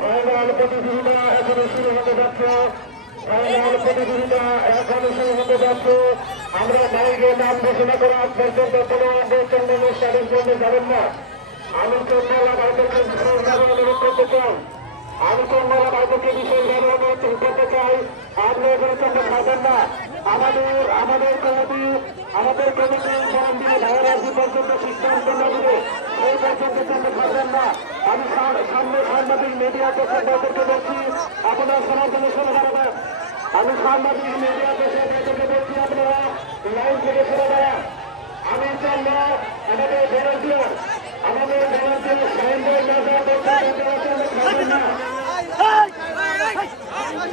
Final প্রতিযোগিতা এখনো শুরু হতে যাচ্ছে। আমরা মাইকে নাম ঘোষণা করা পর্যন্ত কোনো অনুষ্ঠানের জন্য যাবেন না। আমি চন্দ্রলা ভাইকে অনুরোধ করতে চাই, বিশেষভাবে অনুরোধ করতে চাই, আপনি এখানে চন্দ্র খাবেন না। আমাদের কমিটি ভাইয়েরা যে পর্যন্ত সিদ্ধান্ত নেবে সেই পর্যন্ত চন্দ্র খাবেন না। আমি সামনে সাংবাদিক মিডিয়া পক্ষে বলছি, আপনারা সমাজে শুরু করবেন। আমি সাংবাদিক মিডিয়া পক্ষে বলছি, আপনারা লাইন থেকে সরে দেন। আমি চন্দ্র আমাদের ভলান্টিয়ার সাইনবোর্ড খাবেন না। আমরা